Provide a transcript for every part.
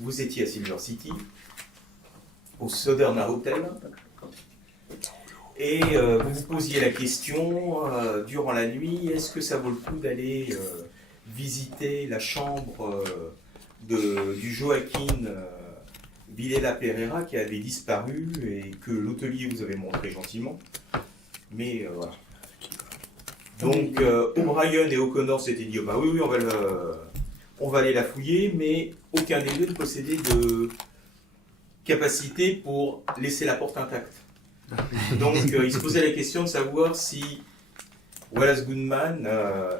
Vous étiez à Silver City, au Southern Hotel, et vous vous posiez la question durant la nuit, est-ce que ça vaut le coup d'aller visiter la chambre du Joaquin Villela Pereira qui avait disparu et que l'hôtelier vous avait montré gentiment. Mais voilà. Donc O'Brien et O'Connor s'étaient dit, bah oui, on va aller la fouiller, mais aucun des deux ne possédait de capacité pour laisser la porte intacte. Donc il se posait la question de savoir si Wallace Goodman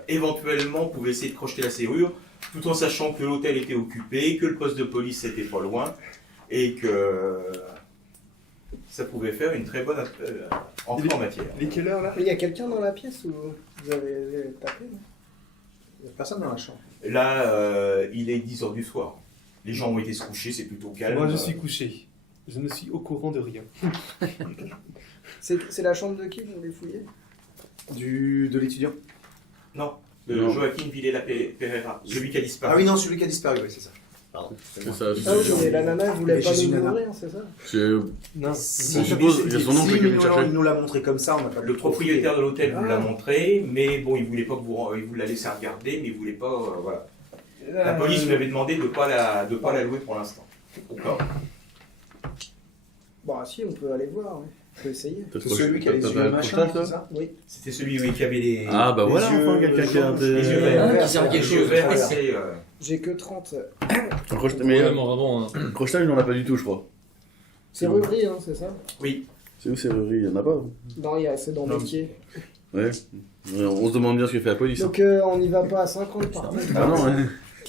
éventuellement pouvait essayer de crocheter la serrure, tout en sachant que l'hôtel était occupé, que le poste de police était pas loin, et que ça pouvait faire une très bonne entrée en matière. Il est quelle heure là? Il y a quelqu'un dans la pièce où vous avez tapé? Il n'y a personne dans la chambre. Là, il est 10h du soir. Les gens ont été se coucher, c'est plutôt calme. Moi, je suis couché. Je ne suis au courant de rien. C'est la chambre de qui vous voulez fouiller? De l'étudiant? Non, de Joaquin Villela Pereira, celui qui a disparu. Ah oui, non, celui qui a disparu, oui, c'est ça. Pardon. C'est ça. Ah oui, mais la nana, elle voulait Mais pas Jésus nous nana. l'ouvrir, c'est ça? Non. On suppose qu'il y a son oncle qui est venu chercher. Il nous l'a montré comme ça, on n'a pas Le propriétaire de l'hôtel vous l'a montré, mais bon, il voulait pas que il vous la laisser regarder, mais il voulait pas, voilà. La police lui avait demandé de pas la louer pour l'instant. Au cas où. Bon, si, on peut aller voir, ouais. On peut essayer. C'est celui qui a les yeux machin, c'est ça? Oui. C'était celui qui avait les Ah bah voilà, yeux enfin quelqu'un qui a les yeux verts. verts, Qui sert à quelque verts. chose vert Voilà. assez. J'ai que 30. Mais vraiment. Crochetage, il n'en a pas du tout, je crois. Serrurerie, hein, c'est ça? Oui. C'est où serrurerie? Il n'y en a pas. Non, c'est dans Non. métier. Ouais. On se demande bien ce que fait la police. Donc on n'y va pas à 50 par contre. Ah non, ouais.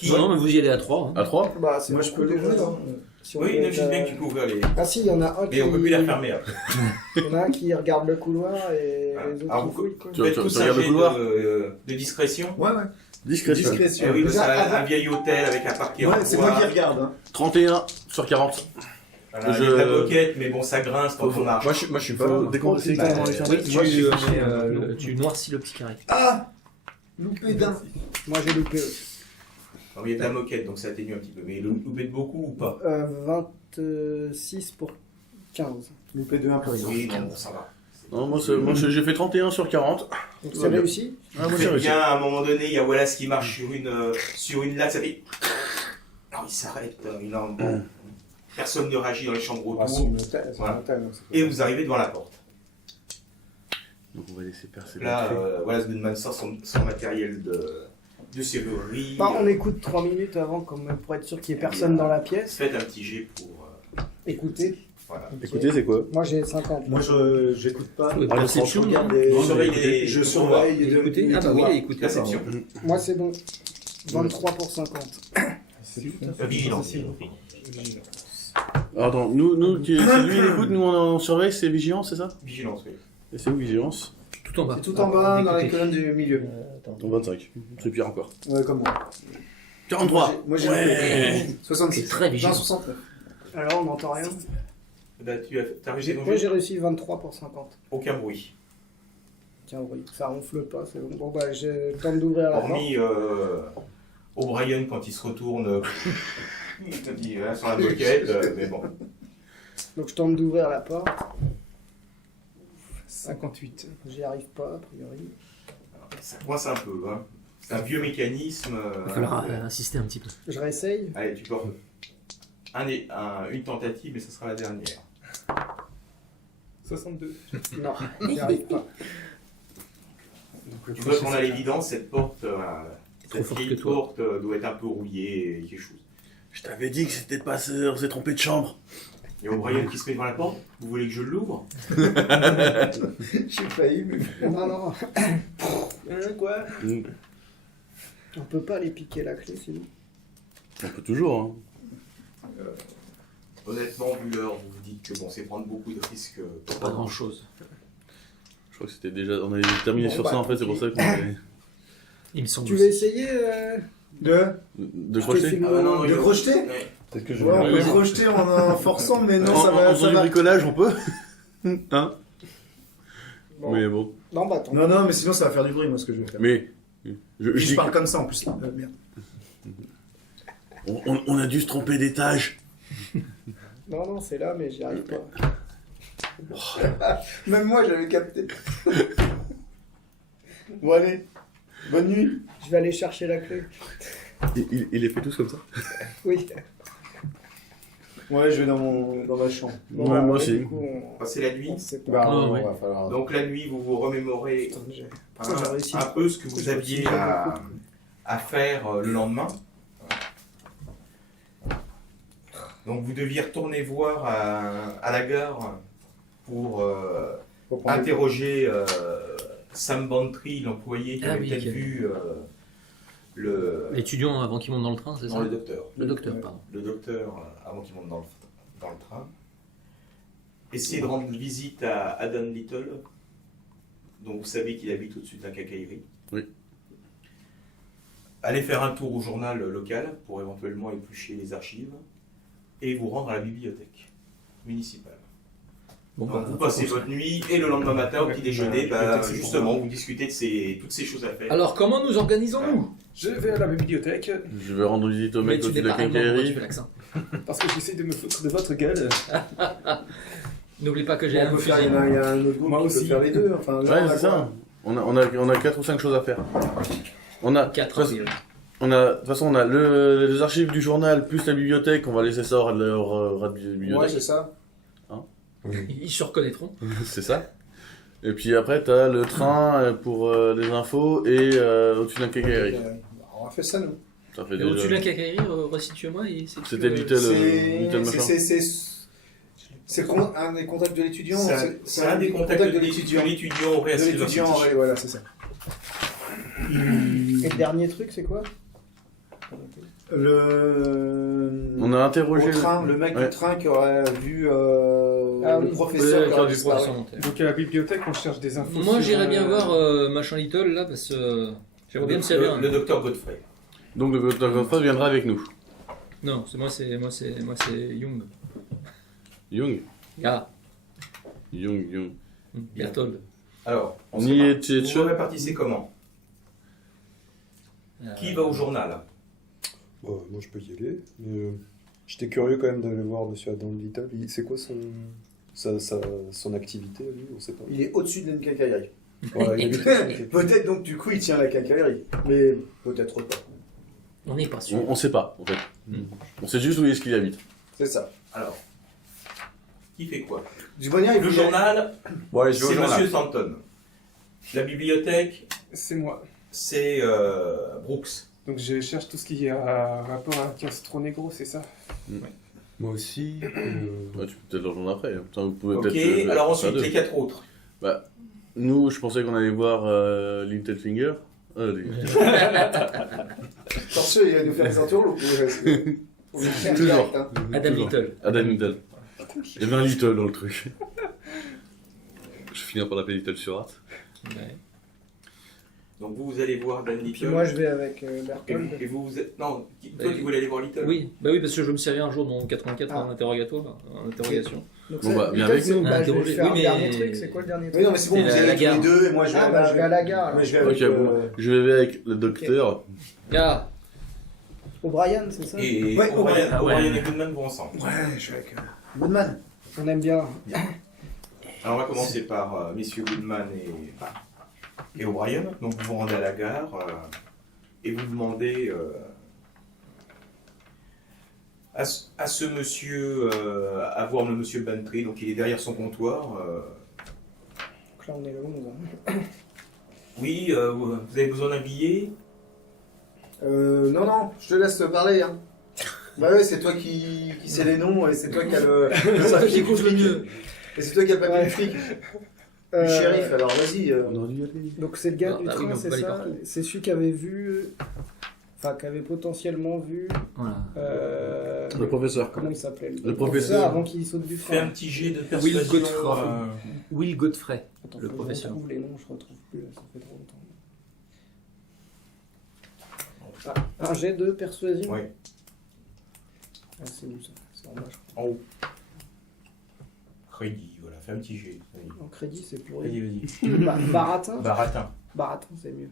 Non, mais vous y allez à 3. À 3? Bah, c'est Moi, je beaucoup peux déjà. l'ouvrir, hein. Si on Oui, peut ne dis être, bien que tu peux ouvrir les. Ah si, il y en a un qui... Mais on peut plus la fermer après. Il y en a un qui regarde le couloir et Voilà. les autres Alors, qui fouillent, quoi. Tu Faites tu tous un regardes le jet couloir? de discrétion. Ouais, ouais. Discrétion. Eh oui, parce que c'est un vieil hôtel avec un parquet en Ouais, c'est moi bois. qui regarde. Hein. 31 sur 40. Voilà, il y a de la moquette, mais bon, ça grince quand on marche. Moi, je suis pas. Dès qu'on essaie Bah, comment les Oui, fermer. Moi, je suis tu noircis le petit carré. Ah, loupé d'un. Moi j'ai loupé aussi. Non, mais il y a de la moquette, donc ça atténue un petit peu. Mais loupé de beaucoup ou pas? 26 pour 15. Loupé de 1 pour Oui, non, ça va. Non, moi j'ai fait 31 sur 40. Donc Tout c'est va bien. réussi? Ah, moi j'ai C'est réussi. bien, à un moment donné, il y a Wallace qui marche sur une latte, ça fait. Alors il s'arrête, il en bon. Personne ne réagit dans les chambres Ah, c'est autour. une hôtel, c'est Voilà. un hôtel, donc c'est pas- Et vous arrivez devant la porte. Donc on va laisser percer Là, l'entrée. Wallace Goodman sort son matériel de serrurerie. Bah, on écoute 3 minutes avant comme pour être sûr qu'il n'y ait personne dans la pièce. Faites un petit jet pour. Écoutez. Voilà. Ok. Écoutez, c'est quoi? Moi j'ai 50. Moi, j'écoute pas. Perception, Je regarde non les- Vous surveillez les- Je surveille. les- Écoutez, ah bah oui, écoutez. Perception. Moi c'est bon. 23 pour 50. Vigilance. Alors, attends, nous c'est lui il écoute, nous on surveille, c'est vigilance, c'est ça? Vigilance, oui. Et c'est où vigilance? Tout en bas. C'est tout en bas, dans la Écoutez. colonne du milieu. Attends. En 25. C'est pire encore. Ouais, comme moi. 43. Moi, j'ai Ouais. loupé. 66. C'est très vigilant. 69. Alors on n'entend rien. Bah, t'as réussi ton Moi jet? j'ai réussi 23 pour 50. Aucun bruit. Tiens, oui, ça ronfle pas, c'est bon. Bon bah j'ai le temps d'ouvrir la porte. Hormis O'Brien quand il se retourne. Il te dit hein, sur la moquette, mais bon. Donc je tente d'ouvrir la porte. 58. J'y arrive pas a priori. Ça coince un peu. Hein. C'est un vieux mécanisme. Il va falloir insister un petit peu. Je réessaye. Allez, tu peux une tentative, mais ce sera la dernière. 62. Non, j'y arrive pas. Tu vois qu'on a l'évidence, cette porte, Trop cette forte vieille que toi. porte doit être un peu rouillée et quelque chose. Je t'avais dit que c'était pas ça, on s'est trompé de chambre. Il y a O'Brien qui se met devant la porte. Vous voulez que je l'ouvre? J'ai failli, mais. Non, non. Quoi? On peut pas aller piquer la clé sinon. On peut toujours, hein. Honnêtement, vu l'heure, vous vous dites que bon, c'est prendre beaucoup de risques. Pas grand chose. Je crois que c'était déjà... On avait terminé Bon, sur bah, ça, en fait, c'est pour ça qu'on avait... Il me semble Tu veux aussi. essayer De crocheter. Ah, non, De il- crocheter Ouais. Peut-être que je Ouais, on ouais. peut crocheter en forçant, mais non, En ça va. faisant Ça du va. bricolage, on peut. Hein. Bon. Mais bon. Non, bah attends. Non, non, mais sinon ça va faire du bruit, moi, ce que je vais faire. Mais... Je Je dis parle comme ça en plus. Merde. on a dû se tromper d'étage. Non, non, c'est là, mais j'y arrive pas. Même moi, j'avais capté. Bon, allez. Bonne nuit. Je vais aller chercher la clé. Il les fait tous comme ça. Oui. Ouais, je vais dans ma chambre. Bon, Ouais, moi ouais, aussi. Du coup, on Passer la nuit. on sait pas. Bah, ouais. va falloir. Donc la nuit, vous vous remémorez Putain, j'ai- un, j'ai réussi. un peu ce que vous J'ai aviez réussi. à faire le lendemain. Donc vous deviez retourner voir à la gare pour Faut prendre- interroger Sam Bantry, l'employé qui Ah avait oui, peut-être ok. vu L'étudiant avant qu'il monte dans le train, c'est ça? non, le docteur. Le docteur, pardon. Le docteur, avant qu'il monte dans le train. Essayez de rendre visite à Adam Little. Donc vous savez qu'il habite au-dessus de la quincaillerie. Oui. Allez faire un tour au journal local pour éventuellement éplucher les archives. Et vous rendre à la bibliothèque municipale. Bon, Donc bah, vous passez votre nuit et le lendemain matin au petit déjeuner, bah, c'est justement, pour vous discutez de toutes ces choses à faire. Alors, comment nous organisons-nous? Je vais à la bibliothèque Je vais rendre visite au Mais mec tu au-dessus n'es de la pas allemand, pourquoi tu quincaillerie. fais l'accent? parce que j'essaie de me foutre de votre gueule. N'oublie pas que j'ai On un peut faire, fusil. il y a un autre groupe Moi qui aussi. peut faire les deux. Enfin, genre, Ouais, on a c'est ça. On a 4 ou 5 choses à faire. On a... 4 de toute façon, on a les archives du journal plus la bibliothèque. On va laisser ça à leur Ouais, bibliothèque. c'est ça. Ils se reconnaîtront. C'est ça. Et puis après, t'as le train pour les infos et au-dessus d'un quincaillerie. On va faire ça, nous. Ça fait Et déjà... au-dessus de la quincaillerie, resitue-moi. C'était Little, Little machin. C'est un des contacts de l'étudiant. C'est un des contacts de l'étudiant aurait De à l'étudiant, Silver City. ouais, voilà, c'est ça. Et le dernier truc, c'est quoi? On a interrogé... Au train, le mec Ouais. du train qui aurait vu Ah le oui. professeur qui Faire aurait du disparu. professeur montaire. Donc à la bibliothèque, on cherche des infos. Moi, sur, j'irais bien voir machin Little là parce que j'aimerais bien me servir. Le docteur Godfrey. Donc le docteur Godfrey viendra avec nous. Non, c'est moi, c'est Jung. Jung. Ah, Jung. Berthold. Alors, on Ni se Etche. vous vous répartissez comment? Qui va au journal? Moi, je peux y aller. Mais, j'étais curieux quand même d'aller voir Monsieur Adam Little. C'est quoi son activité, lui? On sait pas. Il est au-dessus de la quincaillerie. Voilà, il habite au-dessus. Peut-être donc du coup il tient la quincaillerie, mais peut-être pas. On n'est pas sûr. On sait pas, en fait. On sait juste où est-ce qu'il habite. C'est ça. Alors, qui fait quoi? Dubonnière, il Le faut journal, Bon, allez, je vais au c'est journal. Monsieur Stanton. La bibliothèque, C'est moi. c'est Brooks. Donc je cherche tout ce qui est à rapport à Castro Negro, c'est ça? Moi aussi. Ouais, tu peux peut-être le rejoindre après. Enfin, vous pouvez Ok, peut-être. alors faire ensuite, deux. les 4 autres. Nous, je pensais qu'on allait voir Littlefinger. Attention, il va nous faire des entourloups. On va faire Toujours. direct, hein. Adam Toujours. Little. Adam Little. Il y avait un Little dans le truc. Je finirai par l'appeler Little Surat. Ouais. Donc vous allez voir Dan Puis Little. moi, je vais avec Et Berthold. et vous êtes... Non, toi tu voulais aller voir Little. Oui, bah oui, parce que je me servir un jour dans 84 Ah. en interrogatoire, en interrogation. Donc, Bon, ça, bah, viens Little, avec c'est- nous. bah, je vais Interroger. faire Oui, un mais- dernier truc. C'est quoi le dernier Oui, truc? non, mais c'est bon, C'est vous la allez tous gare. les deux, et moi je vais Ah, bah, je vais à la gare. Moi, je vais Ok, avec. bon. Je vais avec le docteur. Ah, O'Brien, c'est ça? Et Ouais, O'Brien ah ouais. O'Brien et Goodman vont ensemble. Ouais, je vais avec. Goodman. On aime bien. Alors on va commencer par messieurs Goodman et O'Brien. Donc vous vous rendez à la gare et vous demandez à ce monsieur, à voir le monsieur Bantry. Donc il est derrière son comptoir. Donc là, on est le 11. hein. Oui, vous avez besoin d'un billet? Non, non, je te laisse parler. Hein. Bah ouais, c'est toi qui sais les noms et c'est toi qui as le. c'est toi qui cause le mieux. Et c'est toi qui as le papier Ouais. du flic. Le shérif, alors vas-y. On aurait dû y aller. Donc c'est le gars Ah, du bah oui, train, mais on c'est peut aller ça. partout. C'est celui qui avait vu, enfin qui avait potentiellement vu. Voilà. Le professeur. Comment il s'appelait Le professeur. avant qu'il saute du Fais un train. petit jet de Will persuasion. Godfrey. Will Godfrey. Attends, le faut que professeur. Je retrouve les noms, je retrouve plus, là, ça fait trop longtemps. Un jet de persuasion. Oui. Ah, c'est où ça? C'est en bas, je crois. En haut. Crédit, voilà, fais un petit jet. Vas-y. En crédit, c'est plus Vas-y, rien. vas-y. Baratin. Baratin. Baratin, c'est mieux.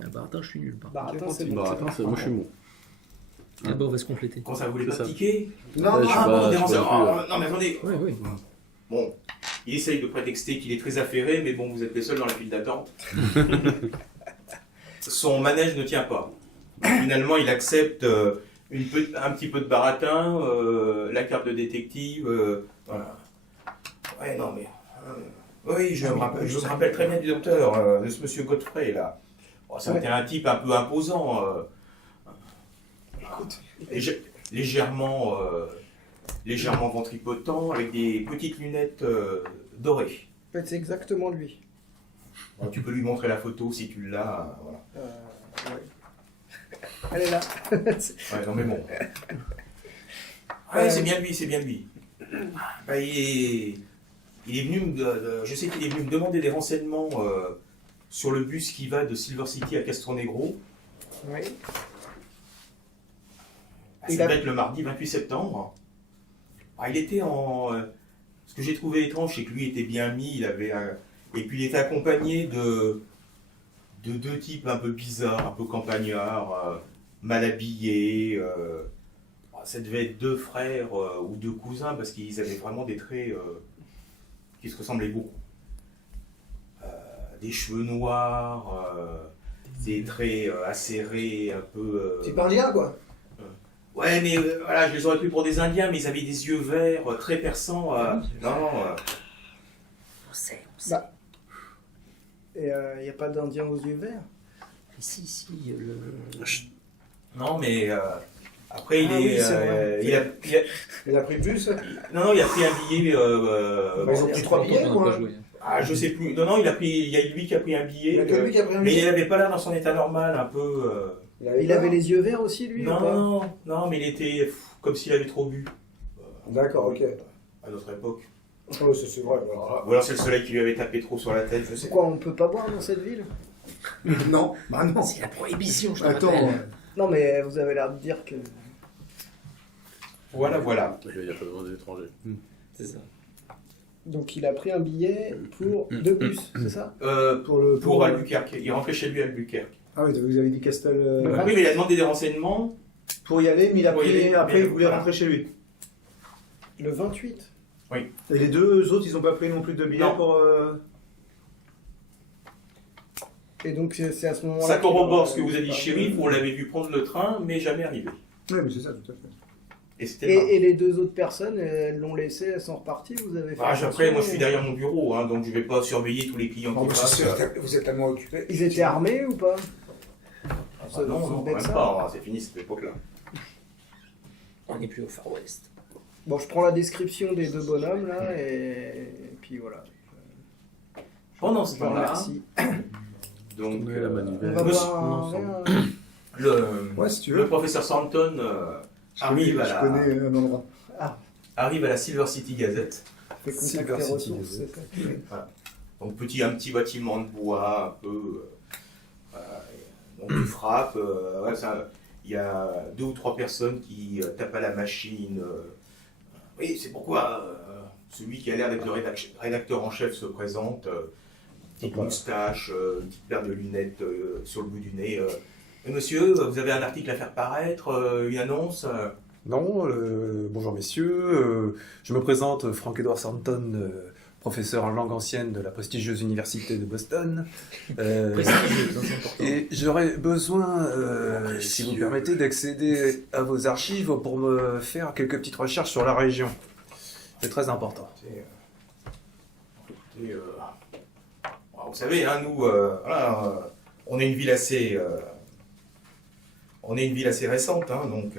Ah bah attends, je suis nul. Par contre. Baratin, c'est bon. Bah, attends, moi je suis bon. Ah bah on va se compléter. Quand ça, vous voulez C'est pas ça. piquer? Non, Ouais, non, je suis Ah, pas- bon, je dérange- suis pas ah, non, mais attendez. Oui, oui. Bon, il essaye de prétexter qu'il est très affairé, mais bon, vous êtes les seuls dans la file d'attente. Son manège ne tient pas. Finalement, il accepte un petit peu de baratin, la carte de détective. Voilà. Ouais, non, mais. Oui, je me rappelle très bien du docteur, de ce monsieur Godfrey, là. Oh, c'était un type un peu imposant. Écoute, Légèrement ventripotent, avec des petites lunettes dorées. En fait, c'est exactement lui. Bon, tu peux lui montrer la photo si tu l'as. Voilà. Ouais. Elle est là. Ouais, non mais bon. Ouais, c'est bien lui, c'est bien lui. Bah, il est venu je sais qu'il est venu me demander des renseignements sur le bus qui va de Silver City à Castronegro. Oui. Ça devait être le mardi 28 septembre. Ah, il était en... ce que j'ai trouvé étrange, c'est que lui était bien mis, il avait et puis il était accompagné de deux types un peu bizarres, un peu campagnards, mal habillés. Ça devait être deux frères ou deux cousins, parce qu'ils avaient vraiment des traits qui se ressemblaient beaucoup. Des cheveux noirs, des traits acérés, un peu... tu parles bien, quoi. Ouais, mais voilà, je les aurais pris pour des Indiens, mais ils avaient des yeux verts, très perçants. Non. On sait. Bah. Et il n'y a pas d'Indien aux yeux verts? Si, Non, mais après, il Ah est. oui, c'est vrai. Il a pris le bus. Non, il a pris un billet. Ils ont pris 3 billets, on n'a quoi. pas joué. Ah, je sais plus. Non, il y a lui qui a pris un billet. Il y a que lui qui a pris un Mais il billet. n'avait pas l'air dans son état normal, un peu. Il avait les yeux verts aussi, lui, ou pas? Non, mais il était comme s'il avait trop bu. D'accord, ok. À notre époque. Oh, c'est vrai. Alors, Ou alors c'est le soleil qui lui avait tapé trop sur la tête, je sais pas. Pourquoi on peut pas boire dans cette ville? non, bah non. C'est la prohibition, je te Attends. rappelle. Non, mais vous avez l'air de dire que. Voilà. Il n'y a pas besoin des étrangers. C'est ça. Donc il a pris un billet pour 2 bus, c'est ça? Pour Albuquerque. Il rentrait chez lui à Albuquerque. Ah oui, vous avez dit Castel. Oui, mais il a demandé des renseignements. Pour y aller, mais il a Pour y pris. aller, Après, mais il voulait voilà. rentrer chez lui. Le 28. Et les deux autres, ils n'ont pas pris non plus de billets Non. pour. Et donc c'est à ce moment-là. Ça corrobore ce que qu'il vous a dit shérif, on l'avait vu prendre le train, mais jamais arrivé. Oui, mais c'est ça, tout à fait. Et c'était marrant. Et les deux autres personnes, elles l'ont laissé, elles sont reparties, vous avez fait. Après, attention, moi je suis derrière mon bureau, hein, donc je vais pas surveiller tous les clients qui passent. Vous êtes tellement occupé. Ils étaient armés ou pas? Ah, non, bête, même ça. pas, hein, c'est fini cette époque-là. On n'est plus au Far West. Bon, je prends la description des deux bonhommes là, et puis voilà. Pendant ce Je vous temps-là, remercie. donc Ouais, la manivelle. On va monsieur- boire un non, verre. Ouais, si tu le veux. professeur Stanton arrive, Je connais un endroit. arrive à la Silver City Gazette. Fait Silver contact les City, ressources, c'est ça. Donc un petit bâtiment de bois, un peu. Donc tu frappes. Il y a 2 ou 3 personnes qui tapent à la machine. Oui, c'est pourquoi celui qui a l'air d'être le rédacteur en chef se présente. Petite moustache, une petite paire de lunettes sur le bout du nez. Et monsieur, vous avez un article à faire paraître, une annonce Non, bonjour messieurs, je me présente Frank Edward Stanton, professeur en langue ancienne de la prestigieuse université de Boston. Prestigieuse, c'est important. Et j'aurais besoin, si vous me permettez, d'accéder à vos archives pour me faire quelques petites recherches sur la région. C'est très important. Et, vous savez, hein, nous, voilà, on est une ville assez, récente, hein, donc.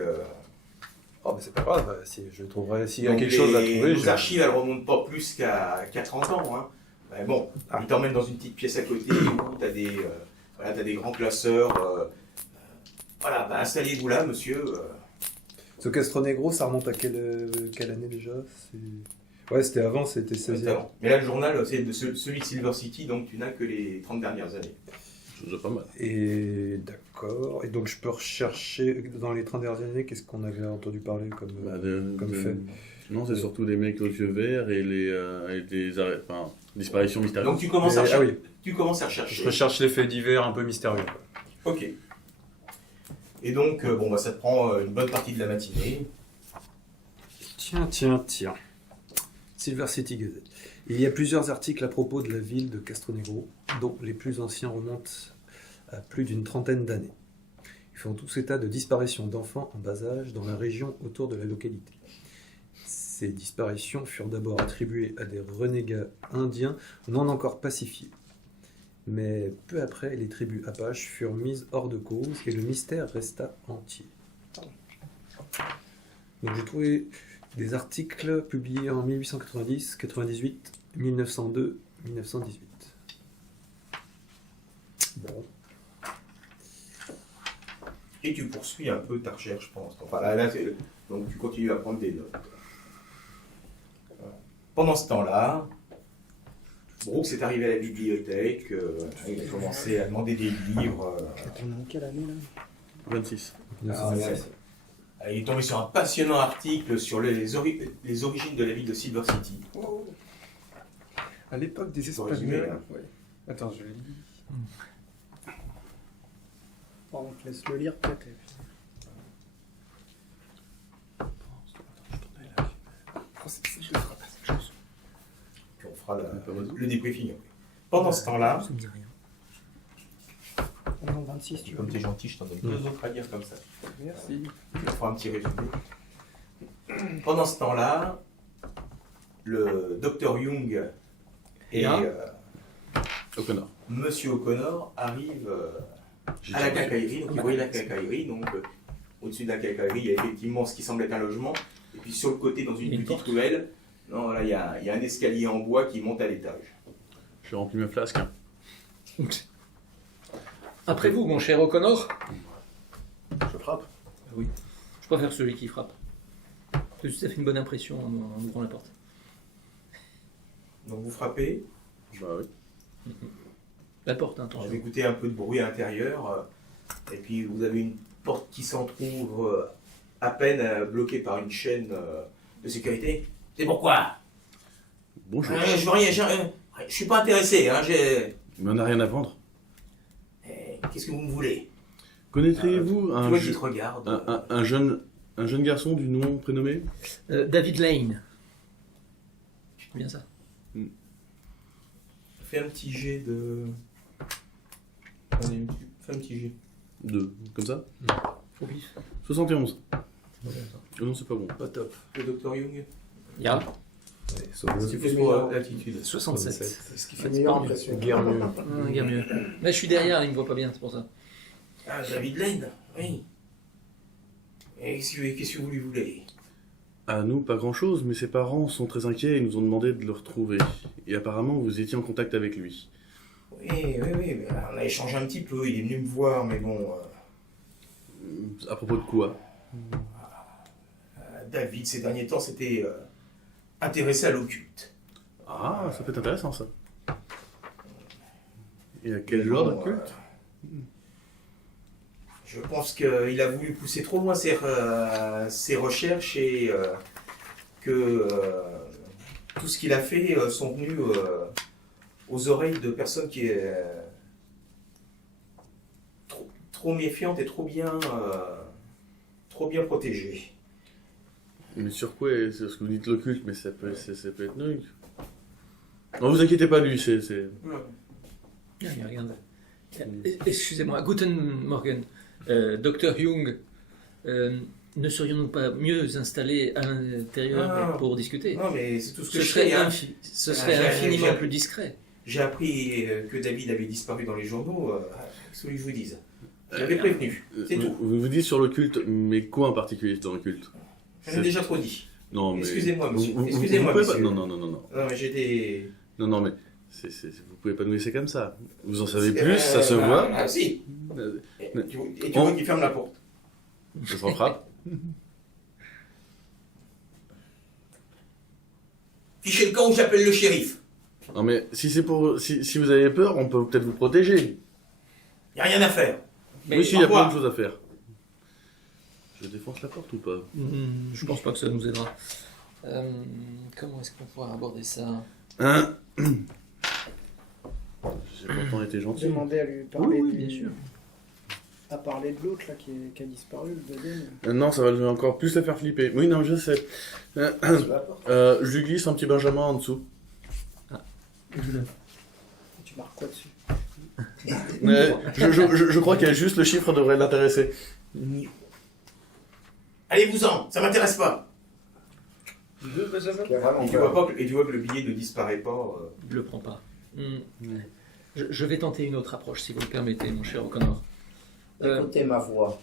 Oh, mais c'est pas grave, si je trouverai, s'il y a donc quelque chose à trouver, nos archives, elles remontent pas plus qu'à 30 ans. Hein. Ben bon, il t'emmène dans une petite pièce à côté où tu as des grands classeurs. Voilà, bah, installez-vous là, monsieur. Ce Castronegro, ça remonte à quelle année déjà? Ouais, c'était avant, c'était 16e. Mais là, le journal, c'est de celui de Silver City, donc tu n'as que les 30 dernières années. C'est déjà pas mal. Et d'accord. Et donc je peux rechercher dans les 30 dernières années, qu'est-ce qu'on avait entendu parler comme, comme fait? Non, c'est surtout les mecs aux yeux verts et disparitions mystérieuses. Donc tu commences, Ah oui, tu commences à rechercher. je recherche les faits divers un peu mystérieux. Ok. Et donc, bon, bah, ça te prend une bonne partie de la matinée. Tiens. Silver City Gazette. Il y a plusieurs articles à propos de la ville de Castronegro, dont les plus anciens remontent à plus d'une trentaine d'années. Ils font tous état de disparition d'enfants en bas âge dans la région autour de la localité. Ces disparitions furent d'abord attribuées à des renégats indiens non encore pacifiés. Mais peu après, les tribus Apaches furent mises hors de cause et le mystère resta entier. Donc j'ai trouvé des articles publiés en 1890, 98, 1902, 1918. Bon. Et tu poursuis un peu ta recherche pendant ce temps. Enfin, donc tu continues à prendre des notes. Pendant ce temps-là, Brooks est arrivé à la bibliothèque. Il a commencé à demander des livres. On est en quelle année là? 26. Il est tombé sur un passionnant article sur les origines de la ville de Silver City. À l'époque des Faut résumer, Espagnols. hein. Ouais. Attends, je lis. Bon, on te laisse le lire peut-être. Puis on fera le débriefing. Pendant ce temps-là, Ça me dit rien. On est en 26, tu vois. comme tu es gentil, je t'en donne deux autres à lire comme ça. Merci. On fera un petit résumé. Pendant ce temps-là, le docteur Young et O'Connor. Monsieur O'Connor arrivent à la quincaillerie. Donc ils voyaient la quincaillerie. Donc au-dessus de la quincaillerie, il y a effectivement ce qui semble être un logement. Et puis sur le côté, dans une petite ruelle, non, là, il y a un escalier en bois qui monte à l'étage. J'ai rempli mes flasques. Hein. Après vous, mon cher O'Connor. Je frappe. Oui. Je préfère celui qui frappe. Parce que ça fait une bonne impression en ouvrant la porte. Donc vous frappez, Bah oui. La porte, hein, vous attention. écoutez un peu de bruit à l'intérieur, et puis vous avez une porte qui s'entrouvre à peine bloquée par une chaîne de sécurité. C'est pourquoi? Bonjour. Je veux rien, je suis pas intéressé. Hein, Mais on n'a rien à vendre. Qu'est-ce que vous me voulez? Connaîtriez-vous Tu un, vois je- qu'il te regarde. un jeune garçon du nom prénommé? David Lane. C'est bien ça. Fais un petit jet de. Fais un petit jet. Comme ça? Faut vif. 71. Oh non, c'est pas bon. Pas top. Le docteur Young. Ya. C'est plus pour l'attitude. 67. C'est ce qui fait meilleure impression. Guère mieux. Regarde mieux. Mais je suis derrière, il me voit pas bien, c'est pour ça. Ah, David Lane, oui. Et qu'est-ce que vous lui voulez? À nous, pas grand-chose, mais ses parents sont très inquiets et nous ont demandé de le retrouver. Et apparemment, vous étiez en contact avec lui. Oui, mais on a échangé un petit peu, il est venu me voir, mais bon. À propos de quoi? David, ces derniers temps, s'était intéressé à l'occulte. Ah, ça peut être intéressant, ça. Et à quel genre de culte? Je pense qu'il a voulu pousser trop loin ses recherches et que tout ce qu'il a fait sont venus aux oreilles de personnes qui est trop méfiantes et trop bien protégées. Mais sur quoi? C'est ce que vous dites l'occulte, mais ça peut être neutre. Non, vous inquiétez pas, lui, c'est... Regarde. Excusez-moi, Guten Morgen. Docteur Young, ne serions-nous pas mieux installés à l'intérieur pour discuter? Non, mais c'est tout ce que Ce je sais. serait, Hein. ce serait infiniment plus discret. J'ai appris que David avait disparu dans les journaux. Qu'est-ce que je vous dise? Je l'avais prévenu. C'est tout. Vous dites sur le culte, mais quoi en particulier dans le culte? J'en ai déjà trop dit. Non, mais... Excusez-moi, monsieur. Vous Excusez-moi, pouvez pas- monsieur. Non. Non, mais j'ai des... Non, mais Vous pouvez pas nous laisser comme ça. Vous en savez plus, ça se voit. Ah si. Euh, Et tu vois qu'il ferme la porte. Ça s'en frappe. Fichez le camp ou j'appelle le shérif. Non mais si vous avez peur, on peut peut-être vous protéger. Y a rien à faire. Mais oui, si, il y a au revoir. plein de choses à faire. Je défonce la porte ou pas? Je pense pas que ça nous aidera. Comment est-ce qu'on pourra aborder ça? Hein? J'ai pourtant été gentil. Demander à lui parler Oui, du- bien sûr. à parler de l'autre là qui a disparu, le deuxième. Non, ça va encore plus la faire flipper. Oui, non, je sais. Je lui glisse un petit Benjamin en dessous. Tu marques quoi dessus? Mais je crois qu'il y a juste le chiffre devrait l'intéresser. Allez-vous-en, ça m'intéresse pas. Qui a vraiment Et tu peur. vois pas que, et tu vois que le billet ne disparaît pas. Je le prends pas. Je vais tenter une autre approche, si vous le permettez, mon cher O'Connor. Écoutez ma voix.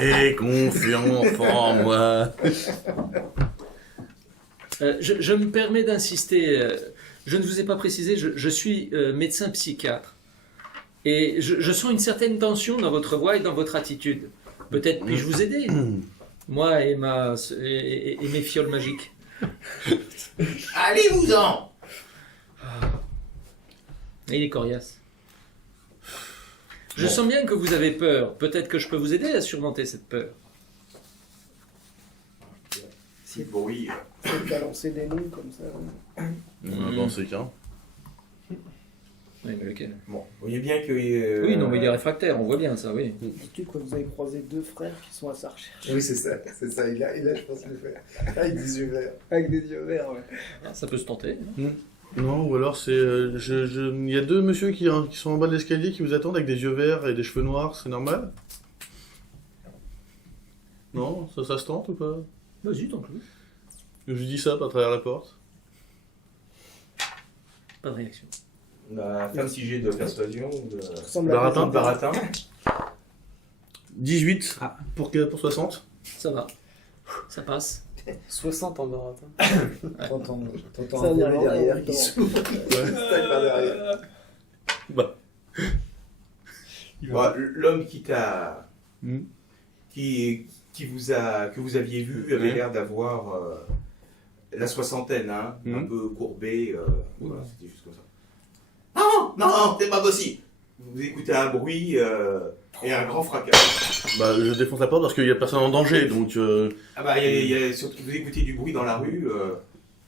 Aie confiance en moi. Je me permets d'insister. Je ne vous ai pas précisé, je suis médecin psychiatre. Et je sens une certaine tension dans votre voix et dans votre attitude. Peut-être puis-je vous aider, moi et mes fioles magiques. Allez-vous-en. Et il est coriace. Je sens bien que vous avez peur. Peut-être que je peux vous aider à surmonter cette peur. Si le bruit. C'est de balancer des noms comme ça. On a pensé qu'un. Oui, mais lequel? Bon, vous voyez bien que. Oui, non, mais il est réfractaire, on voit bien ça, oui. Dis-tu que vous avez croisé deux frères qui sont à sa recherche? Oui, c'est ça. Il a, je pense, le faire. Avec des yeux verts. Avec des yeux verts, ouais. Ah, ça peut se tenter. Non, ou alors c'est. Il y a deux monsieur qui sont en bas de l'escalier qui vous attendent avec des yeux verts et des cheveux noirs, c'est normal? Non, ça se tente ou pas? Vas-y, tente-le. Je lui dis ça à travers la porte. Pas de réaction. Fais un petit jet de persuasion ou de. Ça ressemble à Baratin, des- Baratin. 18 pour 60. Ça va. Ça passe. 60 en baratin. T'entends Ça un vient volet derrière longtemps. qui s'ouvre. Stack par derrière. Bah. Bon, l'homme qui t'a. Hmm. que vous aviez vu avait l'air d'avoir la soixantaine, hein, un peu courbé. Voilà, c'était juste comme ça. Non, c'est pas possible. Vous écoutez un bruit et un grand fracas. Bah, je défonce la porte parce qu'il y a personne en danger, donc Ah bah, surtout vous écoutez du bruit dans la rue.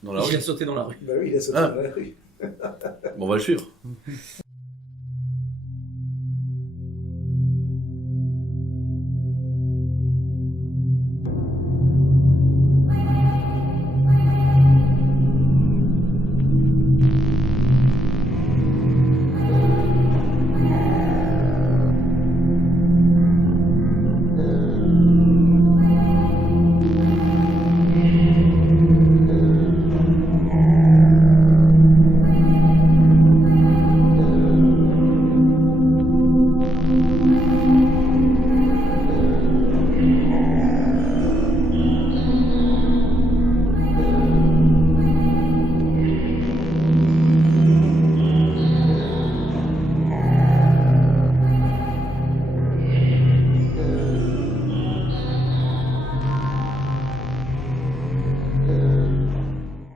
dans la Il rue. a sauté dans la rue. Bah oui, il a sauté Ah. dans la rue. Bon, on va le suivre.